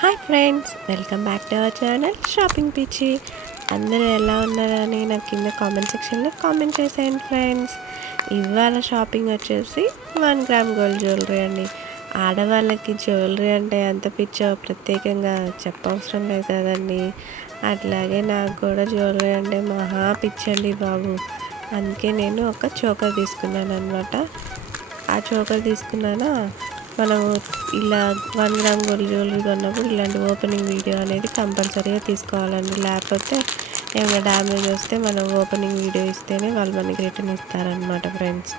Hi friends, welcome back to our channel shopping పిచ్చి. అందరూ ఎలా ఉన్నారని నాకు కింద కామెంట్ సెక్షన్లో కామెంట్ చేసేయండి ఫ్రెండ్స్. ఇవాళ షాపింగ్ వచ్చేసి 1 గ్రామ్ గోల్డ్ జ్యువెలరీ అండి. ఆడవాళ్ళకి జ్యువెలరీ అంటే ఎంత పిచ్చో ప్రత్యేకంగా చెప్పవసరం లేదు కదండి. అట్లాగే నాకు కూడా జ్యువెలరీ అంటే మహా పిచ్చండి బాబు. అందుకే నేను ఒక చోకర్ తీసుకున్నాను అనమాట. ఆ చోకర్ తీసుకున్నానా, మనము ఇలా 1 గ్రామ్ గోల్డ్ జ్యువెలరీ కొన్నప్పుడు ఇలాంటి ఓపెనింగ్ వీడియో అనేది కంపల్సరీగా తీసుకోవాలండి. లేకపోతే ఏమైనా డ్యామేజ్ వస్తే మనం ఓపెనింగ్ వీడియో ఇస్తేనే వాళ్ళు మనకి రిటర్న్ ఇస్తారనమాట ఫ్రెండ్స్.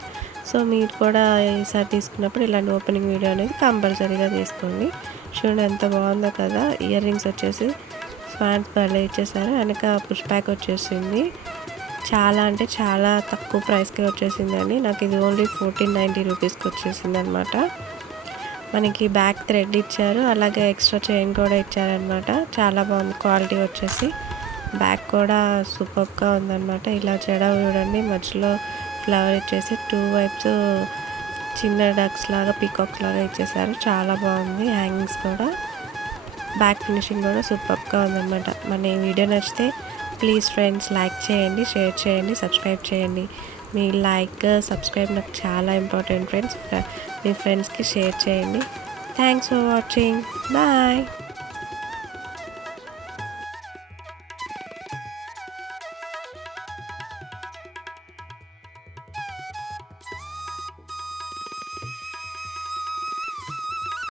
సో మీరు కూడా ఈసారి తీసుకున్నప్పుడు ఇలాంటి ఓపెనింగ్ వీడియో అనేది కంపల్సరీగా తీసుకోండి. చూడండి ఎంత బాగుందో కదా. ఇయర్ రింగ్స్ వచ్చేసి స్పాన్స్ భలే ఇచ్చేసారు. వెనక పుష్ బ్యాక్ వచ్చేసింది. చాలా అంటే చాలా తక్కువ ప్రైస్కి వచ్చేసిందండి. నాకు ఇది ఓన్లీ 1490 రూపీస్కి వచ్చేసింది అనమాట. మనకి బ్యాక్ థ్రెడ్ ఇచ్చారు, అలాగే ఎక్స్ట్రా చైన్ కూడా ఇచ్చారనమాట. చాలా బాగుంది క్వాలిటీ వచ్చేసి. బ్యాక్ కూడా సూపర్గా ఉందన్నమాట. ఇలా జడ చూడండి, మధ్యలో ఫ్లవర్ ఇచ్చేసి 2 వైప్స్ చిన్న డక్స్ లాగా పీకాక్స్ లాగా ఇచ్చేసారు. చాలా బాగుంది. హ్యాంగింగ్స్ కూడా, బ్యాక్ ఫినిషింగ్ కూడా సూపర్గా ఉందన్నమాట. మన ఈ వీడియో నచ్చితే ప్లీజ్ ఫ్రెండ్స్ లైక్ చేయండి, షేర్ చేయండి, సబ్స్క్రైబ్ చేయండి. మీ లైక్ సబ్స్క్రైబ్ నాకు చాలా ఇంపార్టెంట్ ఫ్రెండ్స్. మీ ఫ్రెండ్స్కి షేర్ చేయండి. Thanks for watching. బాయ్.